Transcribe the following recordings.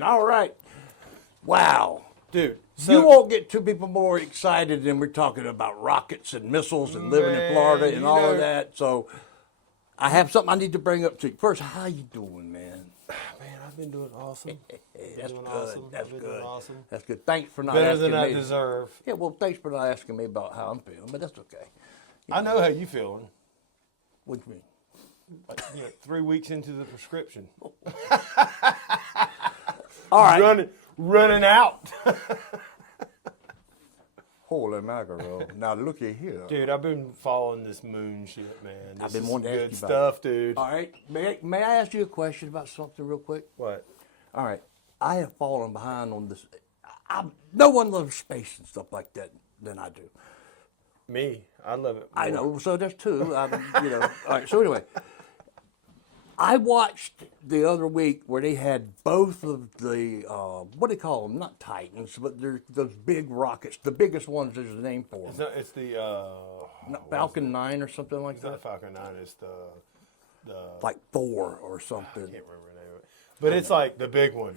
in. All right. Wow. Dude, You won't get two people more excited than we're talking about rockets and missiles and living in Florida and all of that. So I have something I need to bring up to you. First, how you doing, man? Man, I've been doing awesome. That's doing good. awesome. That's I've been good. doing awesome. That's good. Thanks for not Better asking than I me. deserve. Yeah, well, thanks for not asking me about how I'm feeling, but that's okay. I know how you feeling. What do you mean? Like, 3 weeks into the prescription. All right. Running out. Holy mackerel. Now, looky here. Dude, I've been following this moon shit, man. This I've been is wanting to ask good you about stuff, dude. All right. May I ask you a question about something real quick? What? All right. I have fallen behind on this. No one loves space and stuff like that than I do. Me, I love it. I more. know. So there's two. All right. So anyway, I watched the other week where they had both of the what do they call them? Not Titans, but they're those big rockets. The biggest ones. There's a name for them. It's the Falcon 9 or something like It's not that. Falcon 9. It's the Like Thor or something. I can't remember the name of it. But it's like the big one.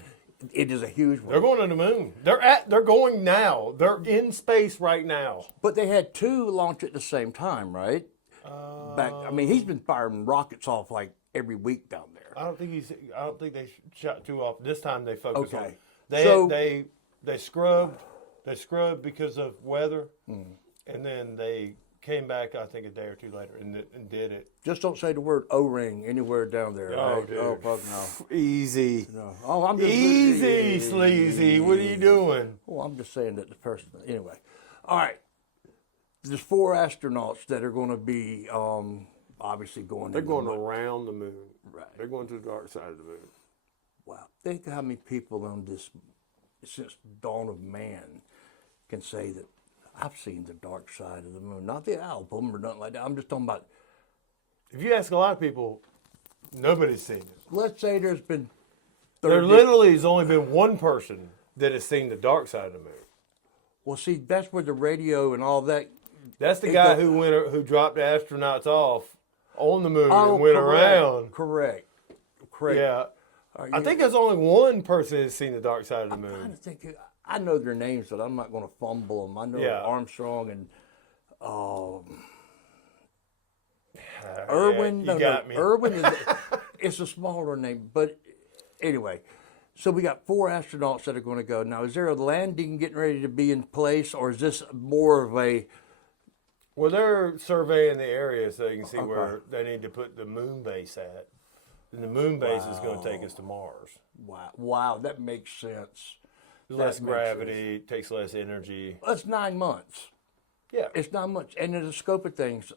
It is a huge one. They're going to the moon. They're going now. They're in space right now. But they had two launch at the same time, right? He's been firing rockets off like every week down there. I don't think they shot two off. This time they focused on. Okay. They scrubbed because of weather, and then they came back. I think a day or two later and did it. Just don't say the word O-ring anywhere down there. Oh, right? dude. Oh, fuck no. Easy. No. Oh, I'm just Easy, sleazy. What are you doing? Well, I'm just saying that the person. Anyway, all right. There's 4 astronauts that are going to be obviously going. They're going around the moon. Right. They're going to the dark side of the moon. Wow. Think how many people on this since dawn of man can say that I've seen the dark side of the moon. Not the album or nothing like that. I'm just talking about. If you ask a lot of people, nobody's seen it. Let's say there's been. There literally has only been one person that has seen the dark side of the moon. Well, see, that's where the radio and all that. That's the guy who dropped the astronauts off on the moon Oh, and went correct, around. Correct. Yeah. I think there's only one person that's seen the dark side of the I'm trying moon. to think. I know their names, but I'm not going to fumble them. I know Armstrong and Irwin. You got me. Irwin is it's a smaller name, but anyway. So we got 4 astronauts that are going to go. Now, is there a landing getting ready to be in place, or is this more of a? Well, they're surveying the area so they can see where they need to put the moon base at. And the moon base is going to take us to Mars. Wow, that makes sense. Less gravity, takes less energy. That's 9 months. Yeah. It's not much. And in the scope of things,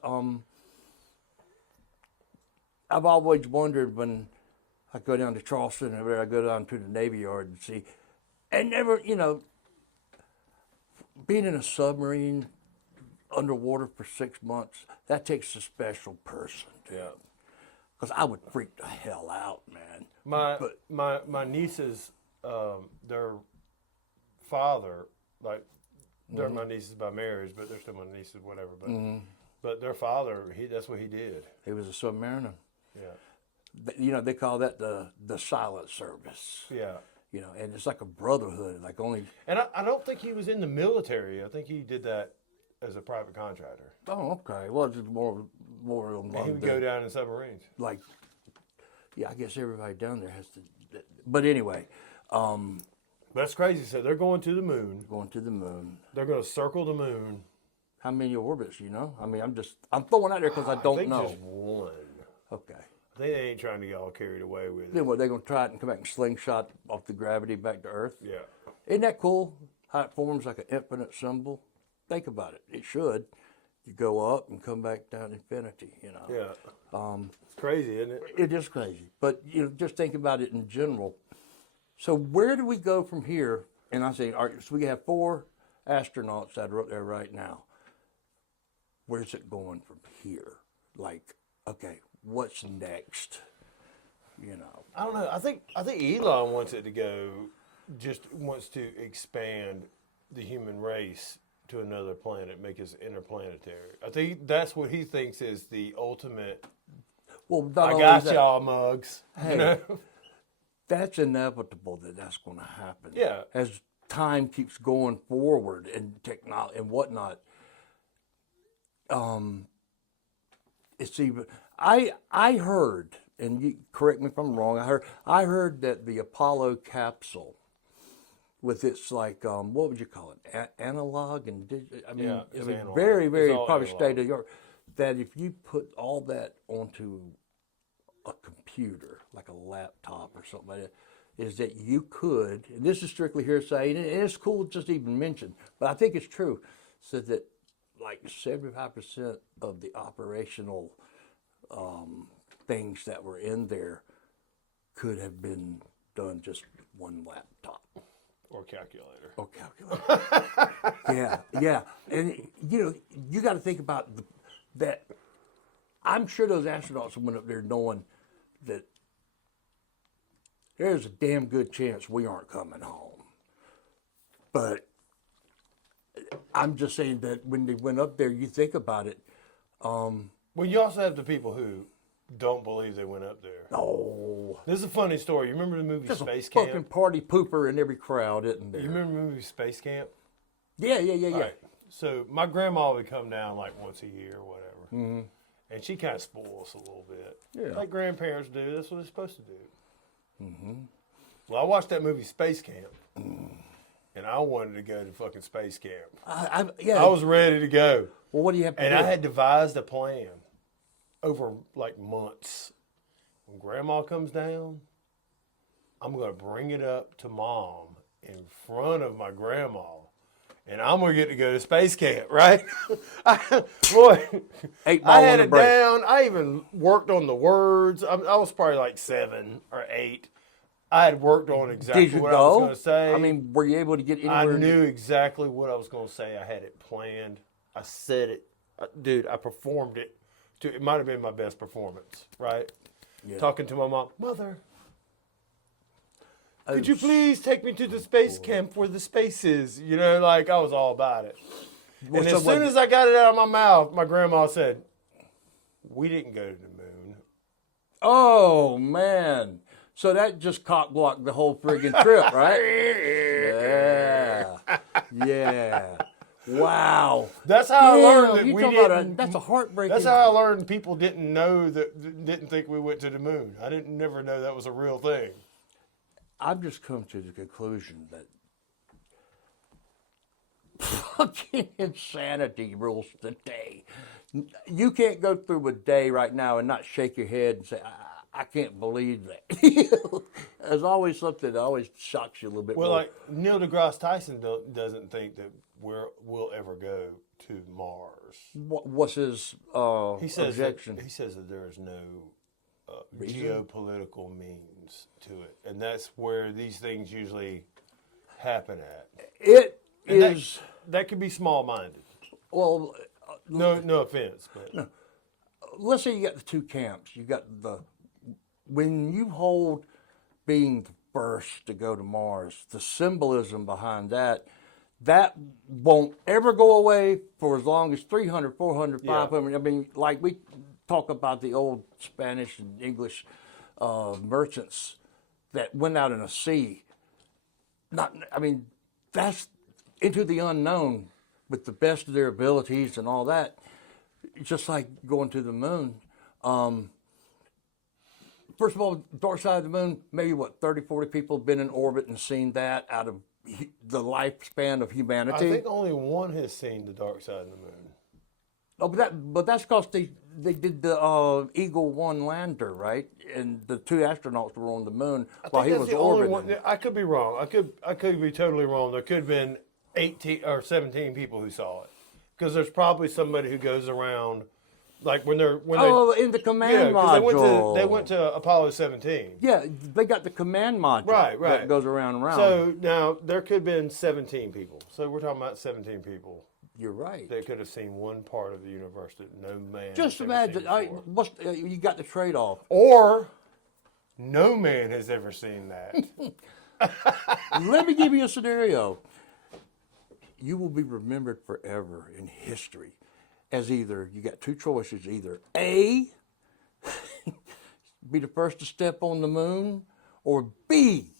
I've always wondered when I go down to Charleston or I go down to the Navy Yard and see, and never, being in a submarine underwater for 6 months, that takes a special person. Yeah. Because I would freak the hell out, man. My nieces, their father, like they're my nieces by marriage, but they're still my nieces, whatever. But their father, that's what he did. He was a submariner. Yeah. They call that the silent service. Yeah. And it's like a brotherhood, like only. And I don't think he was in the military. I think he did that as a private contractor. Oh, okay. Well, it's just more He would go down in submarines. Like, yeah, I guess everybody down there has to. But anyway, That's crazy. So they're going to the moon. going to the moon. They're going to circle the moon. How many orbits? I mean, I'm throwing out there because I don't know. Just one. Okay. I think they ain't trying to get all carried away with it. Then what? They're gonna try it and come back and slingshot off the gravity back to Earth. Yeah. Isn't that cool? How it forms like an infinite symbol. Think about it. It should. You go up and come back down infinity. Yeah. It's crazy, isn't it? It is crazy, but just think about it in general. So where do we go from here? And I say, all right, so we have 4 astronauts that are up there right now. Where's it going from here? Like, okay, what's next? I don't know. I think Elon wants it to go. Just wants to expand the human race to another planet, make us interplanetary. I think that's what he thinks is the ultimate. Well, I got y'all, mugs. Hey, that's inevitable that that's going to happen. Yeah. As time keeps going forward and technology and whatnot, it's even. I heard, and you correct me if I'm wrong. I heard that the Apollo capsule, with its like what would you call it, analog and digital. I mean, Yeah, it's analog. very, very It's all probably analog. state of the art. That if you put all that onto a computer, like a laptop or something like that, is that you could, and this is strictly hearsay, and it's cool to just even mention, but I think it's true, so that like 75% of the operational things that were in there could have been done just with one laptop Or calculator. or calculator. yeah, and you got to think about that. I'm sure those astronauts went up there knowing that there's a damn good chance we aren't coming home. But I'm just saying that when they went up there, you think about it. Well, you also have the people who don't believe they went up there. Oh, This is a funny story. You remember the movie there's Space a fucking Camp? party pooper in every crowd, isn't there? You remember the movie Space Camp? Yeah. All right. So my grandma would come down like once a year or whatever. Mm-hmm. And she kind of spoils us a little bit. Yeah. Like grandparents do. That's what they're supposed to do. Mm-hmm. Well, I watched that movie Space Camp. And I wanted to go to fucking Space Camp. Yeah. I was ready to go. Well, what do you have to And do? I had devised a plan over like months. When grandma comes down, I'm going to bring it up to mom in front of my grandma. And I'm going to get to go to space camp, right? Boy, 8 Ball I on had the it break. down. I even worked on the words. I was probably like 7 or 8. I had worked on exactly Did you what I was go? going to say. I mean, were you able to get I anywhere? knew exactly what I was going to say. I had it planned. I said it. Dude, I performed it. It might have been my best performance, right? Yeah. Talking to my mom. Mother, Oh, could you please take me to the space camp where the space is? You know, like I was all about it. Well, And so as soon what- as I got it out of my mouth, my grandma said, we didn't go to the moon. Oh man! So that just cock blocked the whole friggin' trip, right? Yeah. Wow. That's how I learned that you we talking about didn't. that's a heartbreaking. That's how I learned people didn't know didn't think we went to the moon. I didn't never know that was a real thing. I've just come to the conclusion that fucking insanity rules the day. You can't go through a day right now and not shake your head and say, I can't believe that. There's always something that always shocks you a little bit Well, more. like Neil deGrasse Tyson doesn't think that we'll ever go to Mars. What's his He says objection? he says that there is no Reason? geopolitical means to it, and that's where these things usually happen at. It And is, that could be small-minded. well, No offense, but let's say you got the two camps. You got when you hold being the first to go to Mars, the symbolism behind that won't ever go away for as long as 300, 400, Yeah. 500. I mean, like we talk about the old Spanish and English merchants that went out in a sea. That's into the unknown with the best of their abilities and all that. Just like going to the moon. First of all, dark side of the moon, maybe 30, 40 people have been in orbit and seen that out of the lifespan of I humanity. think only one has seen the dark side of the moon. Oh, but that's because they did the Eagle 1 lander, right? And the 2 astronauts were on the moon while he that's was the only orbiting. one. I could be wrong. I could be totally wrong. There could have been 18 or 17 people who saw it, because there's probably somebody who goes around, like when they Oh, in the command 'cause module. they went to Apollo 17. Yeah, they got the command module Right. that goes around and around. So now there could have been 17 people. So we're talking about 17 people You're right. that could have seen one part of the universe that no man. Just has ever seen imagine, before. you got the trade-off. Or no man has ever seen that. Let me give you a scenario. You will be remembered forever in history as either, you got 2 choices, either A, be the first to step on the moon, or B,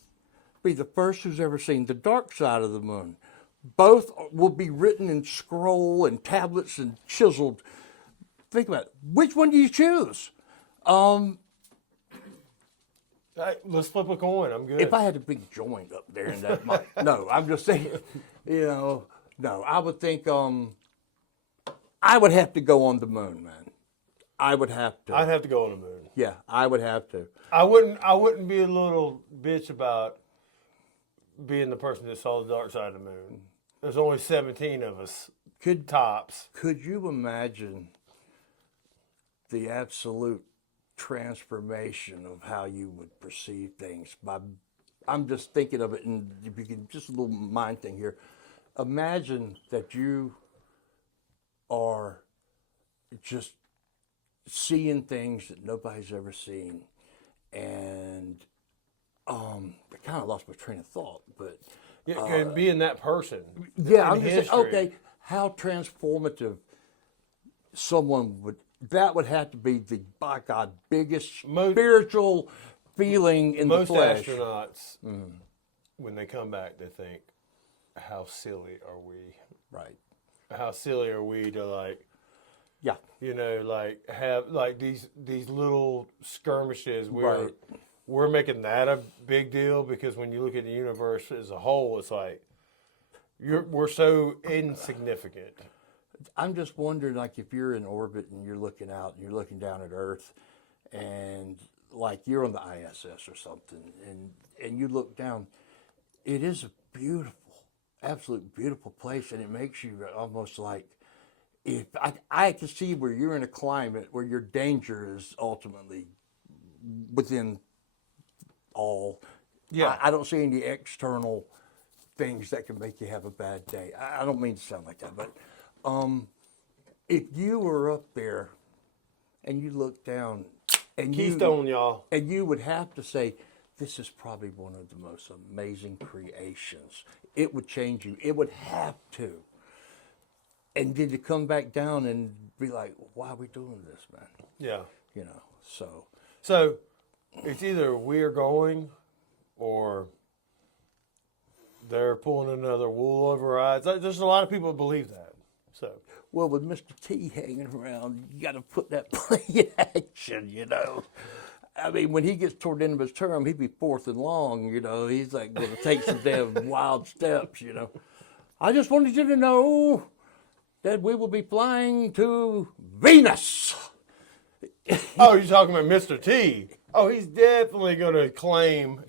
be the first who's ever seen the dark side of the moon. Both will be written in scroll and tablets and chiseled. Think about it. Which one do you choose? Let's flip a coin. I'm good. If I had a big joint up there in that, no, I'm just saying, no, I would think I would have to go on the moon, man. I would have to. I'd have to go on the moon. Yeah, I would have to. I wouldn't be a little bitch about being the person that saw the dark side of the moon. There's only 17 of us. Tops. Could you imagine the absolute transformation of how you would perceive things? I'm just thinking of it, and if you can, just a little mind thing here. Imagine that you are just seeing things that nobody's ever seen, and I kind of lost my train of thought, but And being that person. yeah, in I'm just saying, history. okay, how transformative someone that would have to be the, by God, biggest spiritual feeling in Most the flesh. astronauts, when they come back, they think, how silly are we? Right. How silly are we to, like, Yeah. you know, like, have, like, these little skirmishes where Right. we're making that a big deal, because when you look at the universe as a whole, it's like, we're so insignificant. I'm just wondering, like, if you're in orbit and you're looking out and you're looking down at Earth, and like you're on the ISS or something, and you look down, it is a beautiful, absolute beautiful place, and it makes you almost like, if I can see where you're in a climate where your danger is ultimately within all. Yeah. I don't see any external things that can make you have a bad day. I don't mean to sound like that, but if you were up there and you look down and Keystone, y'all. and you would have to say, this is probably one of the most amazing creations. It would change you. It would have to. And did you come back down and be like, why are we doing this, man? Yeah. You know, so. So it's either we're going or they're pulling another wool over our eyes. There's a lot of people that believe that. So Well, with Mr. T hanging around, you got to put that play in action, you know. I mean, when he gets toward the end of his term, he'd be fourth and long, you know. He's like going to take some damn wild steps, you know. I just wanted you to know that we will be flying to Venus. oh, you're talking about Mr. T. Oh, he's definitely going to claim,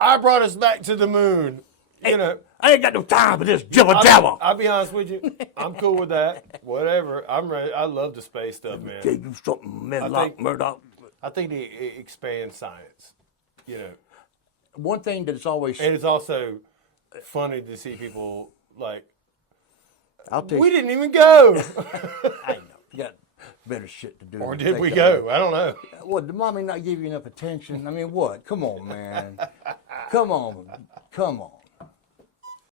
I brought us back to the moon. You know, I ain't got no time for this jibber jabber. I'll be honest with you. I'm cool with that. Whatever. I'm ready. I love the space stuff, man. Tell you something, Murdoch. I think it expands science. You know, One thing that's always, and it's also funny to see people like, I'll tell we you, didn't even go. I know, you got better shit to do. Or than did think we about go? I don't know. What, did mommy not give you enough attention? I mean, what? Come on, man. Come on.